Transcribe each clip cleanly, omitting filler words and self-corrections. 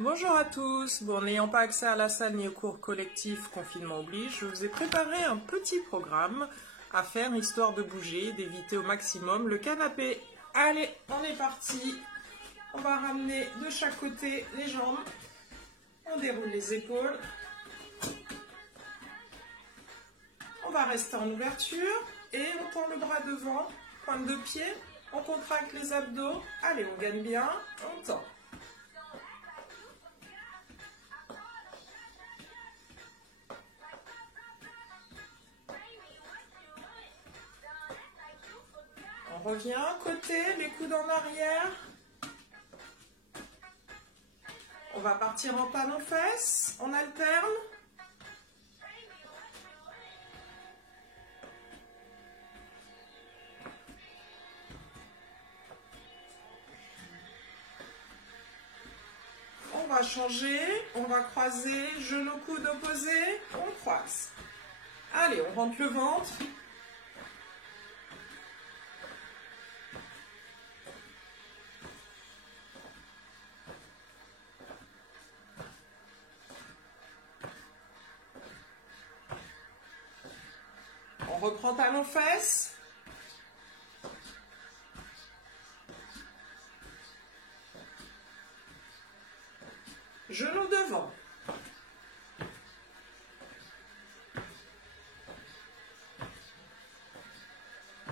Bonjour à tous. Bon, n'ayant pas accès à la salle ni aux cours collectifs, confinement oblige, je vous ai préparé un petit programme à faire histoire de bouger, d'éviter au maximum le canapé. Allez, on est parti. On va ramener de chaque côté les jambes. On déroule les épaules. On va rester en ouverture et on tend le bras devant, pointe de pied. On contracte les abdos. Allez, on gagne bien. On tend. On revient côté, les coudes en arrière. On va partir en talons-fesses, on alterne. On va changer, on va croiser, genoux, coudes opposés, on croise. Allez, on rentre le ventre. On reprend talons-fesses. Genoux devant.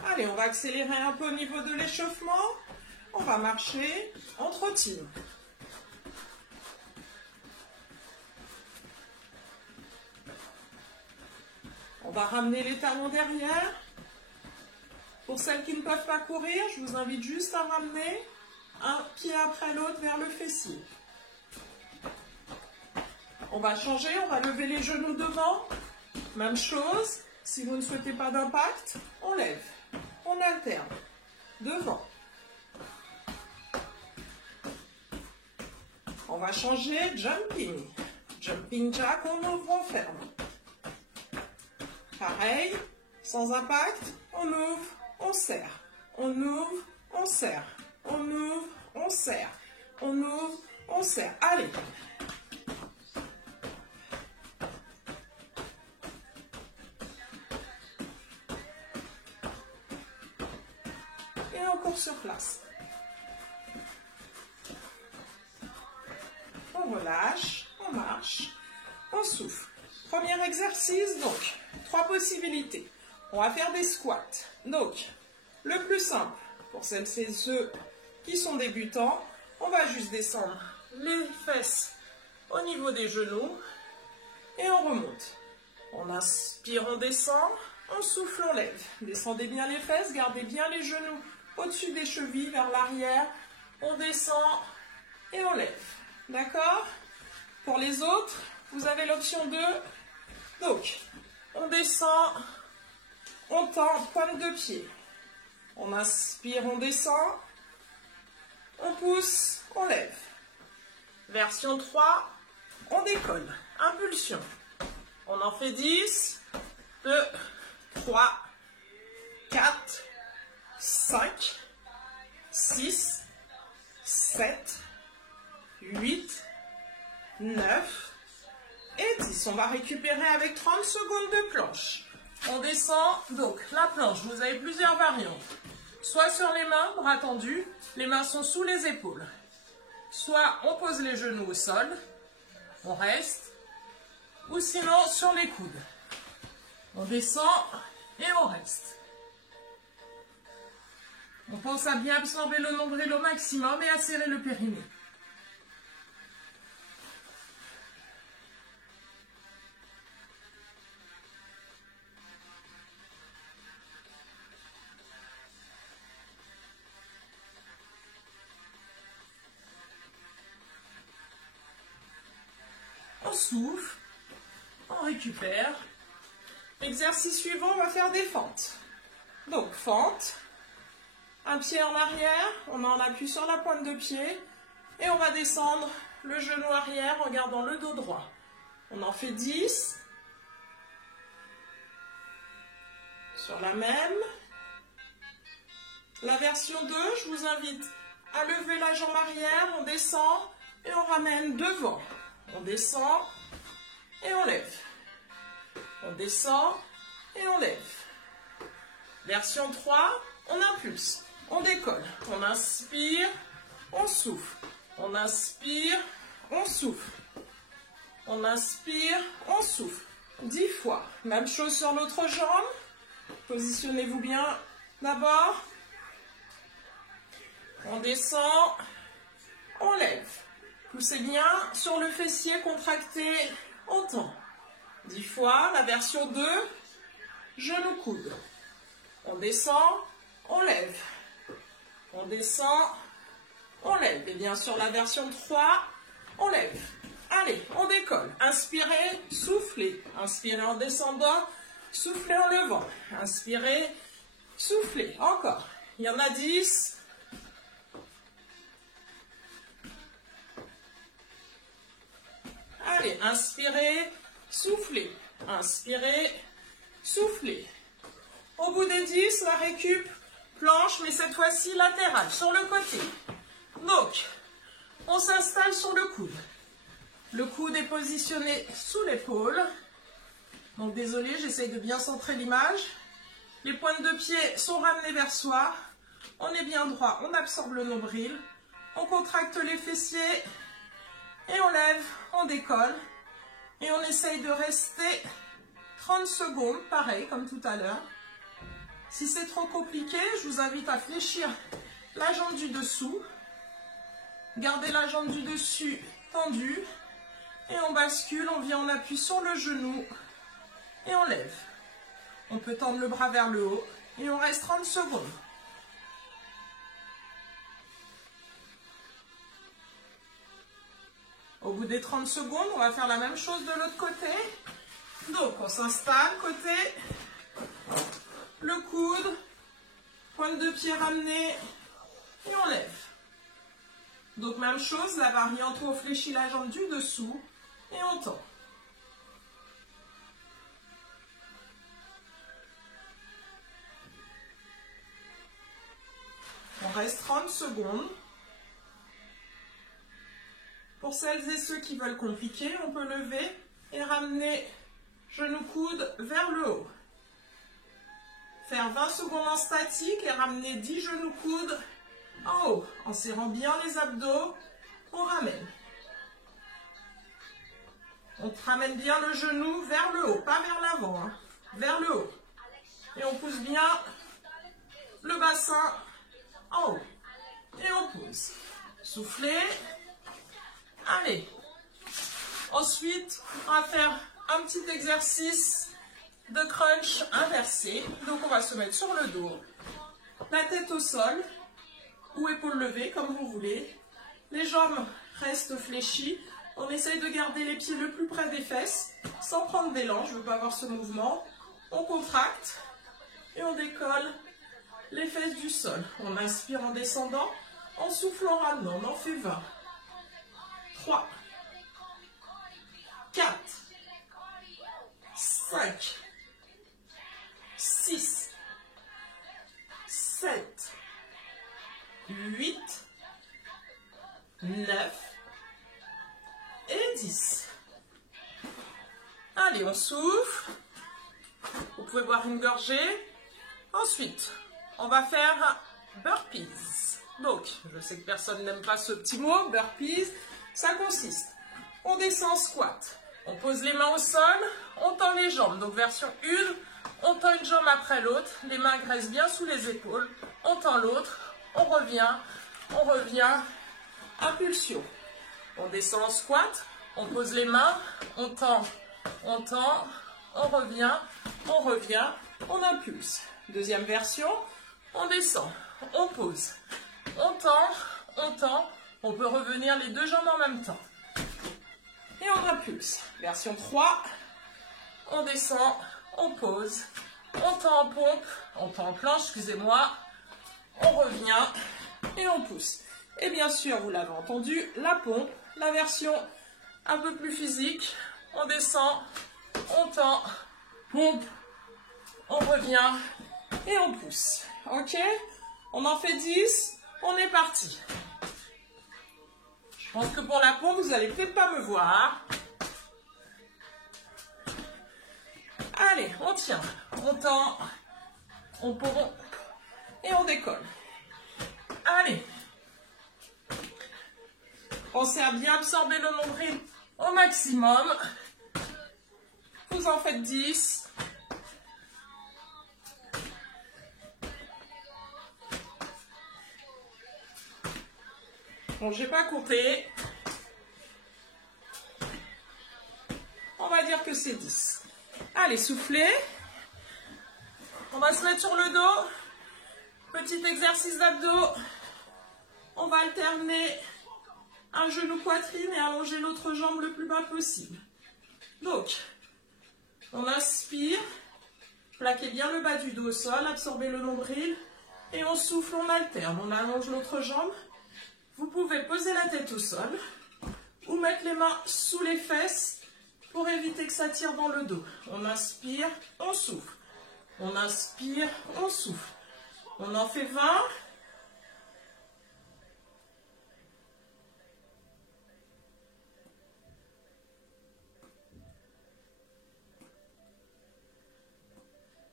Allez, on va accélérer un peu au niveau de l'échauffement. On va marcher, on trottine. On va ramener les talons derrière. Pour celles qui ne peuvent pas courir, je vous invite juste à ramener un pied après l'autre vers le fessier. On va changer, on va lever les genoux devant. Même chose, si vous ne souhaitez pas d'impact, on lève. On alterne. Devant. On va changer, jumping. Jumping jack, on ouvre, on ferme. Pareil, sans impact, on ouvre, on serre. On ouvre, on serre. On ouvre, on serre. On ouvre, on serre. Allez. Et on court sur place. On relâche, on marche, on souffle. Premier exercice, donc, 3 possibilités. On va faire des squats. Donc, le plus simple, pour celles et ceux qui sont débutants, on va juste descendre les fesses au niveau des genoux et on remonte. On inspire, on descend, on souffle, on lève. Descendez bien les fesses, gardez bien les genoux au-dessus des chevilles, vers l'arrière. On descend et on lève. D'accord? Pour les autres, vous avez l'option 2. Donc, on descend, on tend, pointe de pied. On inspire, on descend. On pousse, on lève. Version 3, on décolle. Impulsion. On en fait 10, 2, 3, 4, 5, 6, 7, 8, 9 et 10. On va récupérer avec 30 secondes de planche. On descend, donc la planche, vous avez plusieurs variantes. Soit sur les mains, bras tendus, les mains sont sous les épaules. Soit on pose les genoux au sol, on reste, ou sinon sur les coudes. On descend et on reste. On pense à bien absorber le nombril au maximum et à serrer le périnée. On souffle, on récupère. Exercice suivant, on va faire des fentes. Donc, fente, un pied en arrière, on en appuie sur la pointe de pied et on va descendre le genou arrière en gardant le dos droit. On en fait 10. Sur la même. La version 2, je vous invite à lever la jambe arrière, on descend et on ramène devant. On descend et on lève. On descend et on lève. Version 3, on impulse, on décolle. On inspire, on souffle. On inspire, on souffle. On inspire, on souffle. 10 fois. Même chose sur l'autre jambe. Positionnez-vous bien d'abord. On descend, on lève. Poussez bien sur le fessier contracté, on tend. 10 fois, la version 2, genou coude. On descend, on lève. On descend, on lève. Et bien sûr, la version 3, on lève. Allez, on décolle. Inspirez, soufflez. Inspirez en descendant, soufflez en levant. Inspirez, soufflez. Encore. Il y en a 10. Allez, inspirez, soufflez. Inspirez, soufflez. Au bout des 10, la récup, planche, mais cette fois-ci latérale, sur le côté. Donc, on s'installe sur le coude. Le coude est positionné sous l'épaule. Donc, désolé, j'essaye de bien centrer l'image. Les pointes de pied sont ramenées vers soi. On est bien droit, on absorbe le nombril. On contracte les fessiers. Et on lève, on décolle. Et on essaye de rester 30 secondes, pareil, comme tout à l'heure. Si c'est trop compliqué, je vous invite à fléchir la jambe du dessous. Gardez la jambe du dessus tendue. Et on bascule, on vient en appui sur le genou. Et on lève. On peut tendre le bras vers le haut. Et on reste 30 secondes. Au bout des 30 secondes, on va faire la même chose de l'autre côté. Donc, on s'installe, côté, le coude, pointe de pied ramenée, et on lève. Donc, même chose, la variante où on fléchit la jambe du dessous, et on tend. On reste 30 secondes. Pour celles et ceux qui veulent compliquer, on peut lever et ramener genou coude vers le haut. Faire 20 secondes en statique et ramener 10 genoux coudes en haut. En serrant bien les abdos, on ramène. On ramène bien le genou vers le haut, pas vers l'avant, hein, vers le haut. Et on pousse bien le bassin en haut. Et on pousse. Soufflez. Allez. Ensuite, on va faire un petit exercice de crunch inversé. Donc, on va se mettre sur le dos, la tête au sol ou épaules levées, comme vous voulez. Les jambes restent fléchies. On essaye de garder les pieds le plus près des fesses, sans prendre d'élan. Je ne veux pas avoir ce mouvement. On contracte et on décolle les fesses du sol. On inspire en descendant, en soufflant en ramenant. On en fait 20. 3, 4, 5, 6, 7, 8, 9 et 10. Allez, on souffle. Vous pouvez boire une gorgée. Ensuite, on va faire burpees. Donc, je sais que personne n'aime pas ce petit mot, burpees. Ça consiste, on descend en squat, on pose les mains au sol, on tend les jambes. Donc version 1, on tend une jambe après l'autre, les mains restent bien sous les épaules, on tend l'autre, on revient, impulsion. On descend en squat, on pose les mains, on tend, on revient, on impulse. Deuxième version, on descend, on pose, on tend, on peut revenir les deux jambes en même temps. Et on impulse. Version 3, on descend, on pose, on tend en pompe, on tend en planche, excusez-moi, on revient et on pousse. Et bien sûr, vous l'avez entendu, la pompe, la version un peu plus physique, on descend, on tend, pompe, on revient et on pousse. Ok? On en fait 10, on est parti. pense que pour la pompe, vous n'allez peut-être pas me voir. Allez, on tient, on tend, on pompe et on décolle. Allez. Pensez à bien absorber le nombril au maximum. Vous en faites 10. Bon, j'ai pas compté. On va dire que c'est 10. Allez, soufflez. On va se mettre sur le dos. Petit exercice d'abdos. On va alterner un genou poitrine et allonger l'autre jambe le plus bas possible. Donc, on inspire. Plaquez bien le bas du dos au sol. Absorbez le nombril. Et on souffle, on alterne. On allonge l'autre jambe. Vous pouvez poser la tête au sol ou mettre les mains sous les fesses pour éviter que ça tire dans le dos. On inspire, on souffle. On inspire, on souffle. On en fait 20.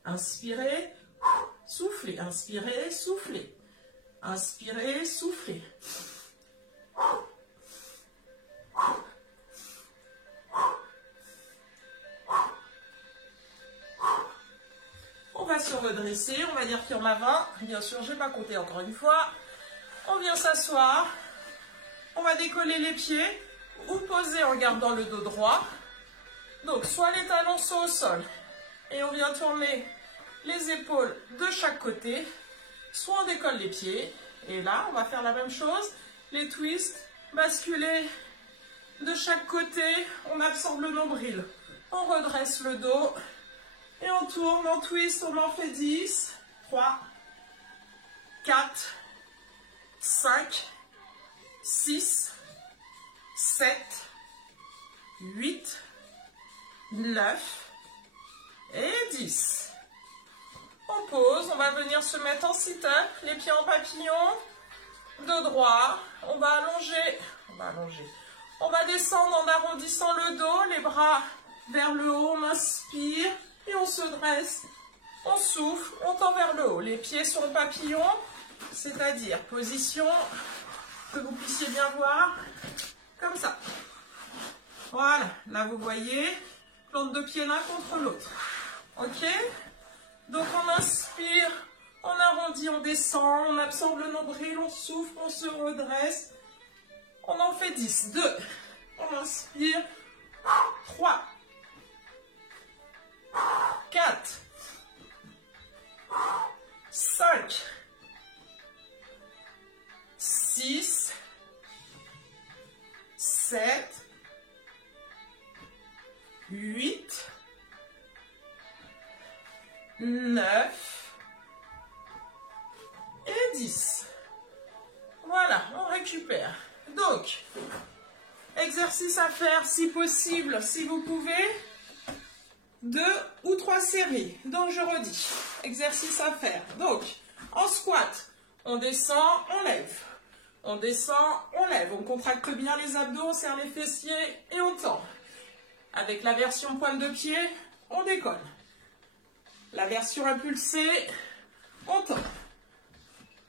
Inspirez, soufflez. Inspirez, soufflez. Inspirez, soufflez. On va se redresser, on va dire qu'il y en a 20. Bien sûr, je n'ai pas compté encore une fois. On vient s'asseoir. On va décoller les pieds ou poser en gardant le dos droit. Donc, soit les talons sont au sol et on vient tourner les épaules de chaque côté, soit on décolle les pieds. Et là, on va faire la même chose. Les twists, basculer de chaque côté, on absorbe le nombril. On redresse le dos et on tourne, on twist, on en fait 10. 3, 4, 5, 6, 7, 8, 9 et 10. On pose, on va venir se mettre en sit-up, les pieds en papillon, dos droit, on va allonger, on va descendre en arrondissant le dos, les bras vers le haut, on inspire et on se dresse, on souffle, on tend vers le haut, les pieds sont en papillon, c'est-à-dire position que vous puissiez bien voir, comme ça. Voilà, là vous voyez, plante de pied l'un contre l'autre, ok? Donc on inspire, on arrondit, on descend, on absorbe le nombril, on souffle, on se redresse. On en fait 10. 2. On inspire. 3. 4. 5. 6. 7. 8. 9 et 10. Voilà, on récupère. Donc, exercice à faire si possible, si vous pouvez, 2 ou 3 séries. Donc, je redis, exercice à faire. Donc, en squat, on descend, on lève. On descend, on lève. On contracte bien les abdos, on serre les fessiers et on tend. Avec la version pointe de pied, on décolle. La version impulsée, on tend.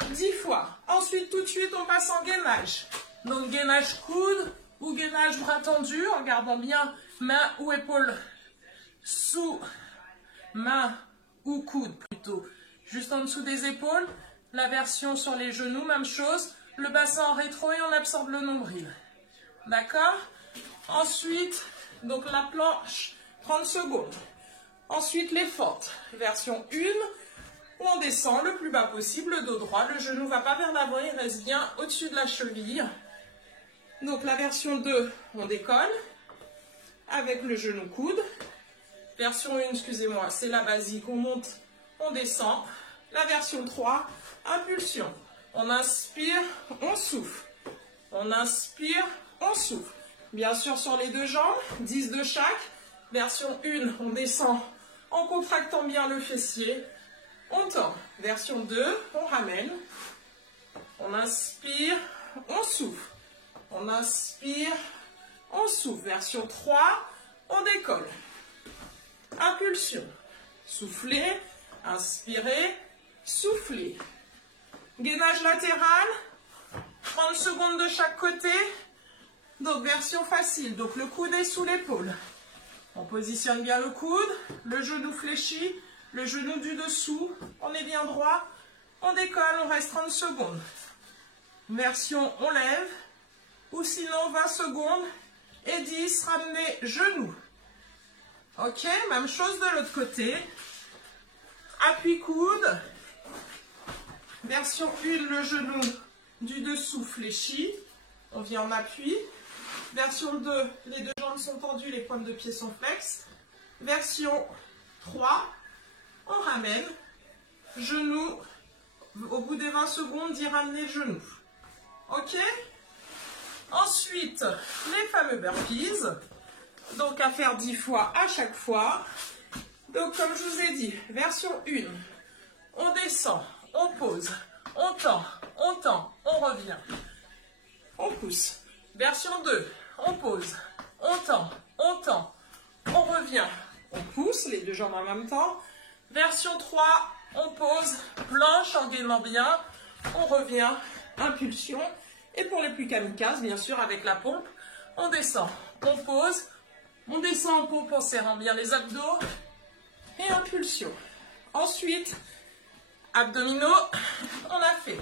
10 fois. Ensuite, tout de suite, on passe en gainage. Donc, gainage coude ou gainage bras tendu, en gardant bien main ou épaule sous main ou coude plutôt. Juste en dessous des épaules. La version sur les genoux, même chose. Le bassin en rétro et on absorbe le nombril. D'accord? Ensuite, donc la planche, 30 secondes. Ensuite, les fentes. Version 1, où on descend le plus bas possible, le dos droit. Le genou ne va pas vers l'avant, il reste bien au-dessus de la cheville. Donc, la version 2, on décolle avec le genou coude. Version 1, excusez-moi, c'est la basique. On monte, on descend. La version 3, impulsion. On inspire, on souffle. On inspire, on souffle. Bien sûr, sur les deux jambes, 10 de chaque. Version 1, on descend en contractant bien le fessier. On tend. Version 2, on ramène. On inspire, on souffle. On inspire, on souffle. Version 3, on décolle. Impulsion. Soufflez, inspirez, soufflez. Gainage latéral, 30 secondes de chaque côté. Donc version facile, donc le coude est sous l'épaule. On positionne bien le coude, le genou fléchi, le genou du dessous, on est bien droit, on décolle, on reste 30 secondes. Version on lève, ou sinon 20 secondes, et 10, ramenez genou. Ok, même chose de l'autre côté. Appui coude. Version 1, le genou du dessous fléchi. On vient en appui. Version 2, les deux jambes sont tendues, les pointes de pied sont flexes. Version 3, on ramène. Genou. Au bout des 20 secondes, d'y ramener genou. Ok? Ensuite, les fameux burpees. Donc, à faire 10 fois à chaque fois. Donc, comme je vous ai dit, version 1, on descend, on pose, on tend, on revient. On pousse. Version 2, on pose, on tend, on revient. On pousse, les deux jambes en même temps. Version 3, on pose, planche en gainant bien, on revient, impulsion. Et pour les plus kamikazes, bien sûr, avec la pompe, on descend, on pose, on descend en pompe en serrant bien les abdos et impulsion. Ensuite, abdominaux, on a fait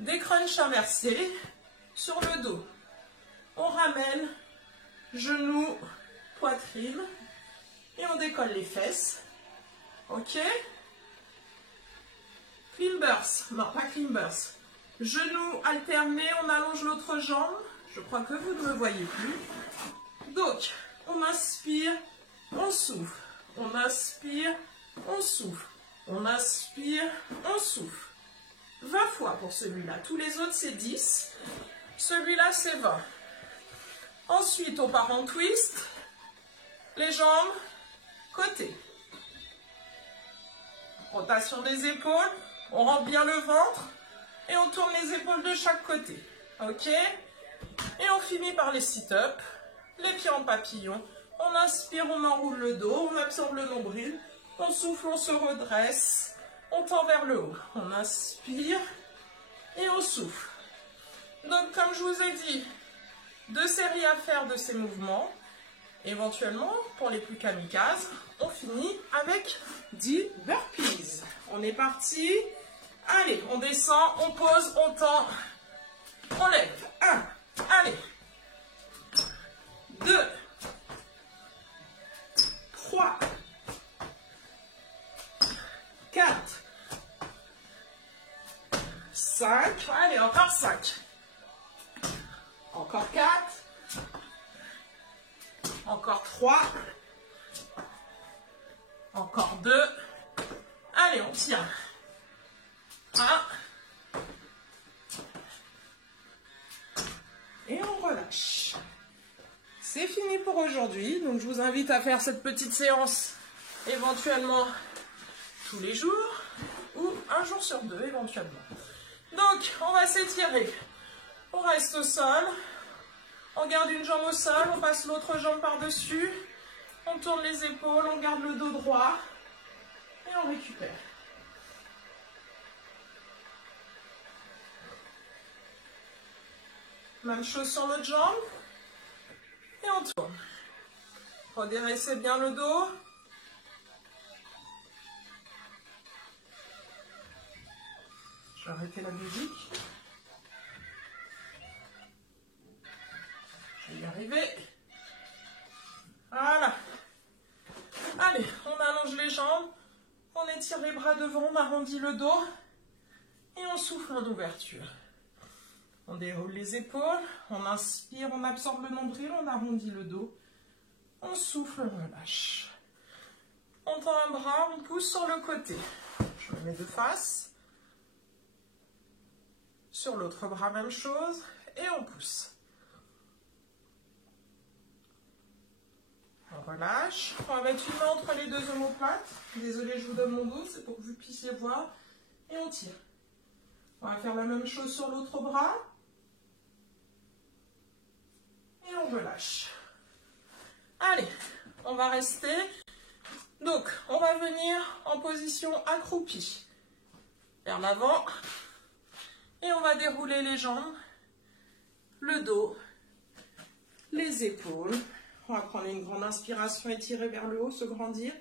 des crunchs inversés sur le dos. On ramène, genoux, poitrine et on décolle les fesses. Ok? Climbers, non pas climbers. Genoux alternés, on allonge l'autre jambe. Je crois que vous ne me voyez plus. Donc, on inspire, on souffle. On inspire, on souffle. On inspire, on souffle. 20 fois pour celui-là. Tous les autres, c'est 10. Celui-là, c'est 20. Ensuite, on part en twist. Les jambes, côté. Rotation des épaules. On rentre bien le ventre. Et on tourne les épaules de chaque côté. Ok? Et on finit par les sit-ups. Les pieds en papillon. On inspire, on enroule le dos. On absorbe le nombril. On souffle, on se redresse. On tend vers le haut. On inspire. Et on souffle. Donc, comme je vous ai dit, 2 séries à faire de ces mouvements. Éventuellement, pour les plus kamikazes, on finit avec 10 burpees. On est parti. Allez, on descend, on pose, on tend, on lève. 1, allez. 2, 3, 4, 5. Allez, encore 5. Encore 4. Encore 3. Encore 2. Allez, on tient. 1. Et on relâche. C'est fini pour aujourd'hui. Donc, je vous invite à faire cette petite séance éventuellement tous les jours ou un jour sur 2 éventuellement. Donc, on va s'étirer. On reste au sol. On garde une jambe au sol. On passe l'autre jambe par-dessus. On tourne les épaules. On garde le dos droit. Et on récupère. Même chose sur l'autre jambe. Et on tourne. Redressez bien le dos. Je vais arrêter la musique. Je vais y arriver. Voilà. Allez, on allonge les jambes. On étire les bras devant, on arrondit le dos. Et on souffle en ouverture. On déroule les épaules, on inspire, on absorbe le nombril, on arrondit le dos. On souffle, on relâche. On tend un bras, on pousse sur le côté. Je me mets de face. Sur l'autre bras, même chose. Et on pousse. On relâche. On va mettre une main entre les deux omoplates. Désolée, je vous donne mon dos, c'est pour que vous puissiez voir. Et on tire. On va faire la même chose sur l'autre bras. on relâche. Allez, on va rester. Donc, on va venir en position accroupie. Vers l'avant. Et on va dérouler les jambes, le dos, les épaules. On va prendre une grande inspiration, étirer vers le haut, se grandir.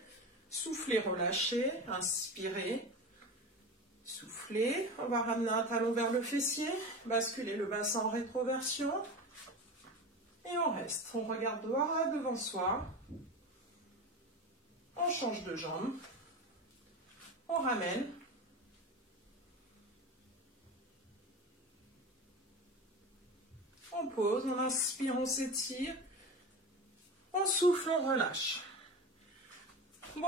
Souffler, relâcher, inspirer. Souffler, on va ramener un talon vers le fessier, basculer le bassin en rétroversion. Et on reste, on regarde droit devant soi. On change de jambe. On ramène. On pose, on inspire, on s'étire. On souffle, on relâche.